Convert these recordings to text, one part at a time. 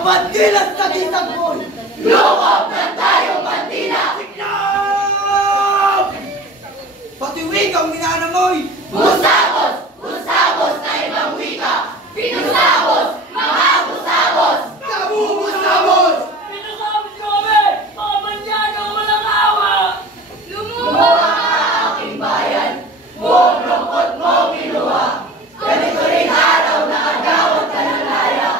Bandilan sa gisag mo! Lukop na tayo, bandila! Signal! Patiwig ang minanamoy! Musabos! Musabos na ibang wika! Pinusabos! Mga musabos! Nabumusabos! Pinasabot ko kami! Mga banyagang walang awa! Lumuha ang aking bayan! Buong lungkot mo kinuha! Ganito rin araw na agawad ka ng laya!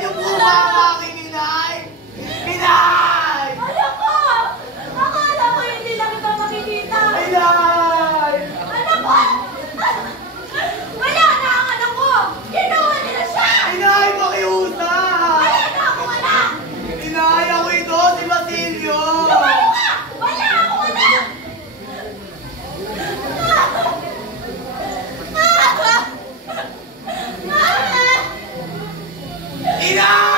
niyo po ba ang aking inay? Inay! Anak ko! Akala ko hindi lang ito makikita. Inay! Anak ko! Wala na ang anak ko! Ginawa nila siya! Inay, makiusap! Wala na akong anak! Inay, ako ito, si Basilio! Lumayo ka! Wala akong anak! Inay!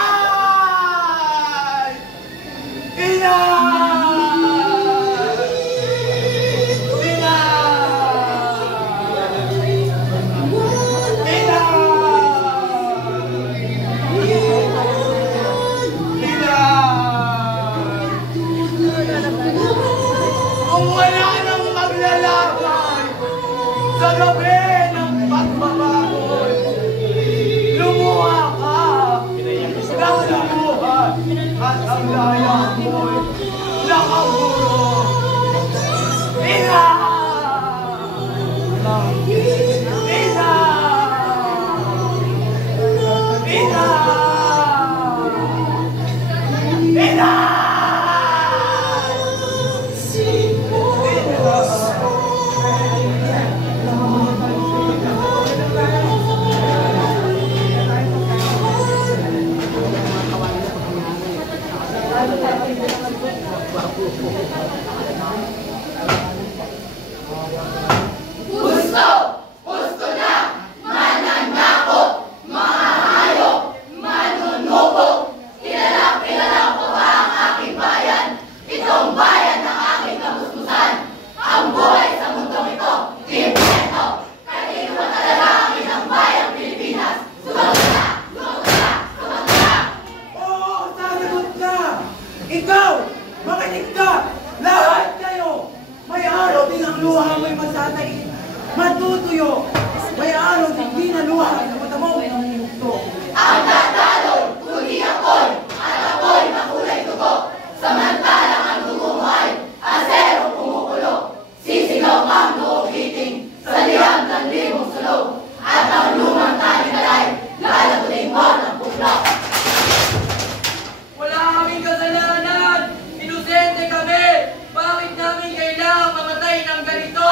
Kung wala nang maglalaban sa gabi ng pagbabagon, lumuha ka ng lumuha at ang laya mo'y nakaburo. Ina! Ina! Ina! Ina! Gusto! Gusto na! Mananakot! Mahahayop! Manunubog! Kilala ko ba ang aking bayan? Itong bayan ng aking kamusmusan! Ang buhay sa mundong ito, impyerno! Kanino talaga ang isang bayang Pilipinas? Sumagot na! Sumagot na! Sumagot na! Oo, sasagot na! Ikaw! Makinig ka! Lahat kayo! May araw din ang luha mo'y masatay. Matutuyo! May araw din di na luha sa mata mo ay namumugto. Ang tatalo, kundi ako'y, at ako'y makulay dugo. Samantalang ang dugo mo ay aserong kumukulo. Sisigaw kang noogiting sa liyab ng libong sulog. At ang lumang tali-talay, lalagutin mo ng publok. Wala kaming kasalanan! Inosente kami! Bakit namin kailangang mamatay ng ganito?